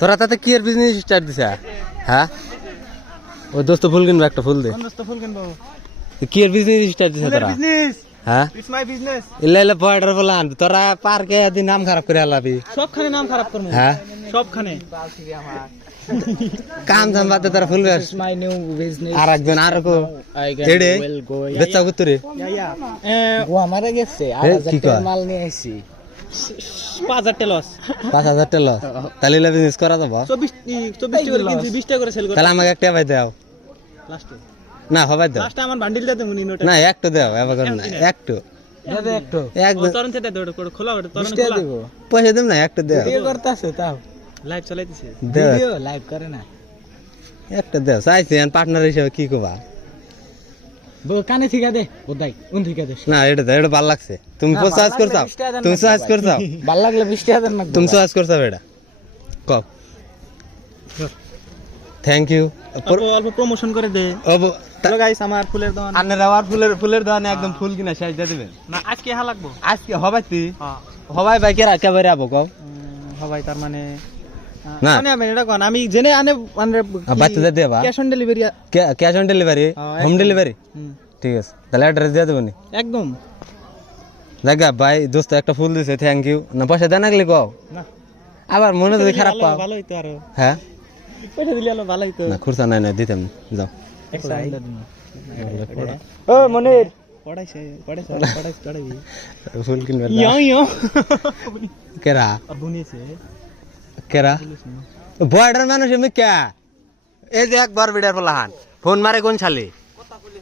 তোরা তাতে কি এর বিজনেস স্টার্ট দিছে? হ্যাঁ ও দোস্ত ফুল কিনবো, একটা ফুল দে। দোস্ত ফুল কিনবো। কি এর বিজনেস স্টার্ট দিছে তোরা? বিজনেস, হ্যাঁ ইটস মাই বিজনেস। ইল্লা বর্ডার বলান তোরা পার্কে এদিন নাম খারাপ করে আলাবি। সবখানে নাম খারাপ করবো। হ্যাঁ সবখানে কাম ধাম বাদে তোরা ফুল গাছ। My new business. আর একজন আর কো এডে বেচা কুতুরে গোয়া মারা গেছে। কি কয়? মাল নিয়ে আইছি 5000 টেলস। 5000 টাকা লস। তাহলে বিজনেস করা যাবো। 24 করে কিনছি, 20 টাকা করে সেল করছি। তাহলে আমাকে একটা ভাই দাও। লাস্টে না হবাই দাও। লাস্টে আমার বান্ডিল দিতে মুনি নোট। না একটু দাও, এবার করো না একটু। দে একটু। একদম তরণ সেটা দে ওটা খোলা ওটা তরণ খোলা দেব। পয়সা দেব না, একটু দাও। ভিডিও করতেছে তাও লাইভ চালাইতেছে। দাও ভিডিও লাইভ করে না। একটা দাও। চাইছি আর পার্টনার হিসেবে কি কবা? কানে ঠিক আছে বোধাই উন ঠিক আছে। না এটা দাও, এটা ভালো লাগছে। তুমি চয়েস করছো, তুমি চয়েস করছো, ভালো লাগলে 20,000 না। তুমি চয়েস করছো এটা কও। Thank you. অল্প প্রমোশন করে দে। হ্যালো গাইস, আমার ফুলের দোকান। আপনারা আবার ফুলের দোকানে একদম ফুল কিনা শেষ দিয়ে দিবেন না আজকে হা লাগবো। আজকে হবাই তুই হ্যাঁ হবাই ভাই কে রাখা বাইরে আবো কও সবাই তার মানে না মানে আমি এটা কোন আমি জেনে আনে মানে বাচ্চাদের দেবা cash on delivery. Cash on delivery, home delivery. ঠিক আছে তাহলে অ্যাড্রেস দিয়ে দেবনি একদম। দেখা ভাই দোস্ত একটা ফুল দিছে, থ্যাংক ইউ। না পয়সা দেন আগলি কও না আবার মনে যদি খারাপ পাও। ভালো হইতো আরো। হ্যাঁ পয়সা দিলে আলো ভালো হইতো। না খুরসা নাই না দিতাম যাও। ও মনির পড়াইবি ফুল কিনবে ইয়ো ইয়ো কেরা আর বুনিয়েছে কেরা বর্ডার মানুষ এমনি কে? এই যে একবার বিড়ার বলাহান ফোন মারে কোন ছালি